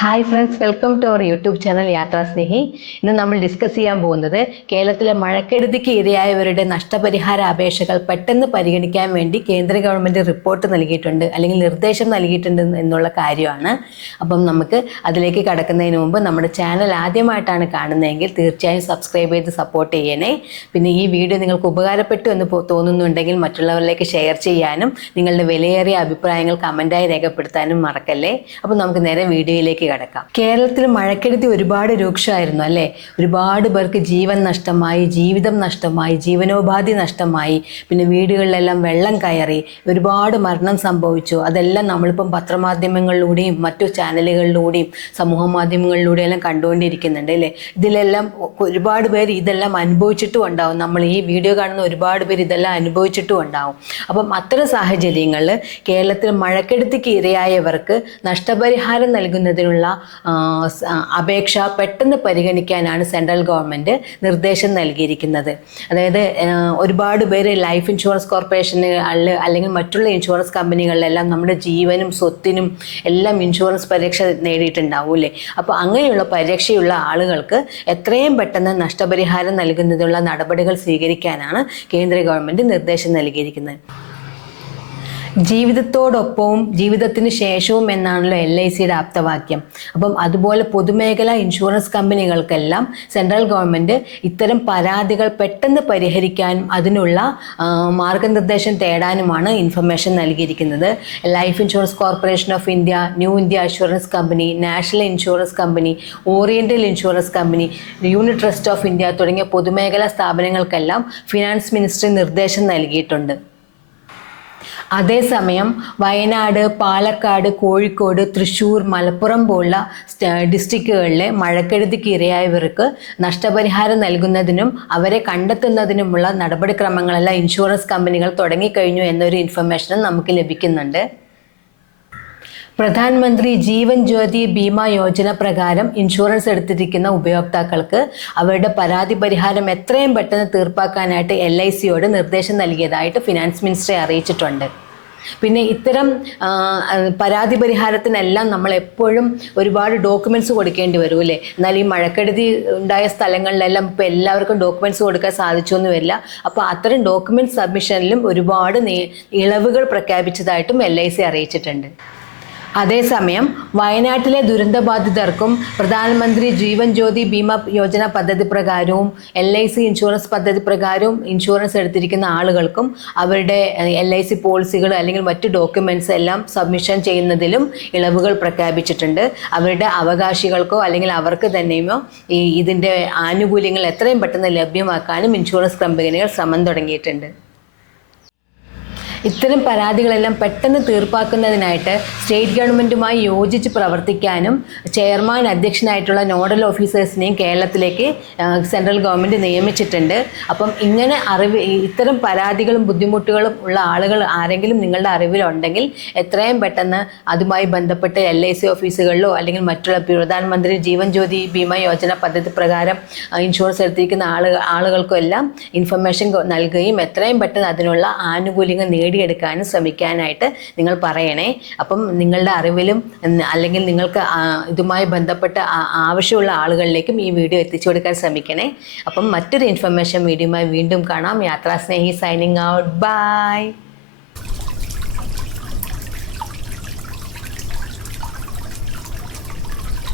Hi friends welcome to our YouTube channel Yathra Snehi ഇന്ന് നമ്മൾ discuss ചെയ്യാൻ പോകുന്നത് കേരളത്തിലെ മഴക്കെടുതിക്ക് ഇരയായവരുടെ നഷ്ടപരിഹാര അപേക്ഷകൾ പെട്ടെന്ന് പരിഗണിക്കാൻ വേണ്ടി കേന്ദ്ര ഗവൺമെന്റ് റിപ്പോർട്ട് നൽകിയിട്ടുണ്ട് അല്ലെങ്കിൽ നിർദ്ദേശം നൽകിയിട്ടുണ്ട് എന്നുള്ള കാര്യമാണ്. അപ്പം നമുക്ക് അതിലേക്ക് കടക്കുന്നതിന് മുമ്പ് നമ്മുടെ ചാനൽ ആദ്യമായിട്ടാണ് കാണുന്നതെങ്കിൽ തീർച്ചയായും സബ്സ്ക്രൈബ് ചെയ്ത് സപ്പോർട്ട് ചെയ്യണേ. പിന്നെ ഈ വീഡിയോ നിങ്ങൾക്ക് ഉപകാരപ്പെട്ടു എന്ന് തോന്നുന്നുണ്ടെങ്കിൽ മറ്റുള്ളവരിലേക്ക് ഷെയർ ചെയ്യാനും നിങ്ങളുടെ വിലയേറിയ അഭിപ്രായങ്ങൾ കമന്റായി രേഖപ്പെടുത്താനും മറക്കല്ലേ. അപ്പം നമുക്ക് നേരെ വീഡിയോയിലേക്ക് കിടക്കാം. കേരളത്തിൽ മഴക്കെടുതി ഒരുപാട് രൂക്ഷമായിരുന്നു അല്ലേ? ഒരുപാട് പേർക്ക് ജീവൻ നഷ്ടമായി ജീവിതം നഷ്ടമായി ജീവനോപാധി നഷ്ടമായി. പിന്നെ വീടുകളിലെല്ലാം വെള്ളം കയറി ഒരുപാട് മരണം സംഭവിച്ചു. അതെല്ലാം നമ്മളിപ്പം പത്രമാധ്യമങ്ങളിലൂടെയും മറ്റു ചാനലുകളിലൂടെയും സമൂഹ മാധ്യമങ്ങളിലൂടെയും എല്ലാം കണ്ടുകൊണ്ടിരിക്കുന്നുണ്ട് അല്ലേ? ഇതിലെല്ലാം ഒരുപാട് പേര് ഇതെല്ലാം അനുഭവിച്ചിട്ടും ഉണ്ടാവും. നമ്മൾ ഈ വീഡിയോ കാണുന്ന ഒരുപാട് പേര് ഇതെല്ലാം അനുഭവിച്ചിട്ടും ഉണ്ടാവും. അപ്പം അത്തരം സാഹചര്യങ്ങളിൽ കേരളത്തിൽ മഴക്കെടുതിക്ക് ഇരയായവർക്ക് നഷ്ടപരിഹാരം നൽകുന്നതിനുള്ള ആ, അപേക്ഷ പെട്ടെന്ന് പരിഗണിക്കാനാണ് സെൻട്രൽ ഗവൺമെന്റ് നിർദ്ദേശം നൽകിയിരിക്കുന്നത്. അതായത് ഒരുപാട് പേര് ലൈഫ് ഇൻഷുറൻസ് കോർപ്പറേഷനുകളിൽ അല്ലെങ്കിൽ മറ്റുള്ള ഇൻഷുറൻസ് കമ്പനികളിലെല്ലാം നമ്മുടെ ജീവനും സ്വത്തിനും എല്ലാം ഇൻഷുറൻസ് പരിരക്ഷ നേടിയിട്ടുണ്ടാവും അല്ലേ അപ്പോൾ അങ്ങനെയുള്ള പരീക്ഷയുള്ള ആളുകൾക്ക് എത്രയും പെട്ടെന്ന് നഷ്ടപരിഹാരം നൽകുന്നതിനുള്ള നടപടികൾ സ്വീകരിക്കാനാണ് കേന്ദ്ര ഗവൺമെന്റ് നിർദ്ദേശം നൽകിയിരിക്കുന്നത്. ജീവിതത്തോടൊപ്പവും ജീവിതത്തിന് ശേഷവും എന്നാണല്ലോ എൽ ഐ സിയുടെ ആപ്തവാക്യം. അപ്പം അതുപോലെ പൊതുമേഖലാ ഇൻഷുറൻസ് കമ്പനികൾക്കെല്ലാം സെൻട്രൽ ഗവൺമെന്റ് ഇത്തരം പരാതികൾ പെട്ടെന്ന് പരിഹരിക്കാനും അതിനുള്ള മാർഗനിർദ്ദേശം തേടാനുമാണ് ഇൻഫർമേഷൻ നൽകിയിരിക്കുന്നത്. Life Insurance Corporation of India New India Assurance Company National Insurance Company Oriental Insurance Company Unit Trust of India തുടങ്ങിയ പൊതുമേഖലാ സ്ഥാപനങ്ങൾക്കെല്ലാം ഫിനാൻസ് മിനിസ്ട്രി നിർദ്ദേശം നൽകിയിട്ടുണ്ട്. അതേസമയം വയനാട് പാലക്കാട് കോഴിക്കോട് തൃശ്ശൂർ മലപ്പുറം പോലുള്ള ഡിസ്ട്രിക്റ്റുകളിലെ മഴക്കെടുതിക്ക് ഇരയായവർക്ക് നഷ്ടപരിഹാരം നൽകുന്നതിനും അവരെ കണ്ടെത്തുന്നതിനുമുള്ള നടപടിക്രമങ്ങളെല്ലാം ഇൻഷുറൻസ് കമ്പനികൾ തുടങ്ങിക്കഴിഞ്ഞു എന്നൊരു ഇൻഫർമേഷനും നമുക്ക് ലഭിക്കുന്നുണ്ട്. പ്രധാനമന്ത്രി ജീവൻ ജ്യോതി ബീമ യോജന പ്രകാരം ഇൻഷുറൻസ് എടുത്തിരിക്കുന്ന ഉപയോക്താക്കൾക്ക് അവരുടെ പരാതി പരിഹാരം എത്രയും പെട്ടെന്ന് തീർപ്പാക്കാനായിട്ട് എൽ ഐ സിയോട് നിർദ്ദേശം നൽകിയതായിട്ട് ഫിനാൻസ് മിനിസ്റ്ററെ അറിയിച്ചിട്ടുണ്ട്. പിന്നെ ഇത്തരം പരാതി പരിഹാരത്തിനെല്ലാം നമ്മൾ എപ്പോഴും ഒരുപാട് ഡോക്യുമെന്റ്സ് കൊടുക്കേണ്ടി വരും അല്ലേ? എന്നാൽ ഈ മഴക്കെടുതി ഉണ്ടായ സ്ഥലങ്ങളിലെല്ലാം ഇപ്പോൾ എല്ലാവർക്കും ഡോക്യുമെന്റ്സ് കൊടുക്കാൻ സാധിച്ചു എന്ന് വരില്ല. അപ്പോൾ അത്തരം ഡോക്യുമെന്റ് സബ്മിഷനിലും ഒരുപാട് ഇളവുകൾ പ്രഖ്യാപിച്ചതായിട്ടും എൽ ഐ സി അറിയിച്ചിട്ടുണ്ട്. അതേസമയം വയനാട്ടിലെ ദുരന്തബാധിതർക്കും പ്രധാനമന്ത്രി ജീവൻ ജ്യോതി ബീമ യോജന പദ്ധതി പ്രകാരവും എൽ ഐ സി ഇൻഷുറൻസ് പദ്ധതി പ്രകാരവും ഇൻഷുറൻസ് എടുത്തിരിക്കുന്ന ആളുകൾക്കും അവരുടെ എൽ ഐ സി പോളിസികൾ അല്ലെങ്കിൽ മറ്റ് ഡോക്യുമെന്റ്സ് എല്ലാം സബ്മിഷൻ ചെയ്യുന്നതിലും ഇളവുകൾ പ്രഖ്യാപിച്ചിട്ടുണ്ട്. അവരുടെ അവകാശികൾക്കോ അല്ലെങ്കിൽ അവർക്ക് തന്നെയോ ഈ ഇതിന്റെ ആനുകൂല്യങ്ങൾ എത്രയും പെട്ടെന്ന് ലഭ്യമാക്കാനും ഇൻഷുറൻസ് കമ്പനികൾ ശ്രമം തുടങ്ങിയിട്ടുണ്ട്. ഇത്തരം പരാതികളെല്ലാം പെട്ടെന്ന് തീർപ്പാക്കുന്നതിനായിട്ട് സ്റ്റേറ്റ് ഗവൺമെന്റുമായി യോജിച്ച് പ്രവർത്തിക്കാനും ചെയർമാൻ അധ്യക്ഷനായിട്ടുള്ള നോഡൽ ഓഫീസേഴ്സിനെയും കേരളത്തിലേക്ക് സെൻട്രൽ ഗവൺമെന്റ് നിയമിച്ചിട്ടുണ്ട്. അപ്പം ഇങ്ങനെ അറിവ് ഇത്തരം പരാതികളും ബുദ്ധിമുട്ടുകളും ഉള്ള ആളുകൾ ആരെങ്കിലും നിങ്ങളുടെ അറിവിലുണ്ടെങ്കിൽ എത്രയും പെട്ടെന്ന് അതുമായി ബന്ധപ്പെട്ട് എൽ ഐ സി ഓഫീസുകളിലോ അല്ലെങ്കിൽ മറ്റുള്ള പ്രധാനമന്ത്രി ജീവൻ ജ്യോതി ബീമ യോജന പദ്ധതി പ്രകാരം ഇൻഷുറൻസ് എടുത്തിരിക്കുന്ന ആളുകൾ ആളുകൾക്കും എല്ലാം ഇൻഫർമേഷൻ നൽകുകയും എത്രയും പെട്ടെന്ന് അതിനുള്ള ആനുകൂല്യങ്ങൾ നേടിയെടുക്കാനും ശ്രമിക്കാനായിട്ട് നിങ്ങൾ പറയണേ. അപ്പം നിങ്ങളുടെ അറിവിലും അല്ലെങ്കിൽ നിങ്ങൾക്ക് ഇതുമായി ബന്ധപ്പെട്ട ആവശ്യമുള്ള ആളുകളിലേക്കും ഈ വീഡിയോ എത്തിച്ചു കൊടുക്കാൻ ശ്രമിക്കണേ. അപ്പം മറ്റൊരു ഇൻഫർമേഷൻ വീഡിയോയുമായി വീണ്ടും കാണാം. യാത്രാ സ്നേഹി സൈനിങ് ഔട്ട് ബൈ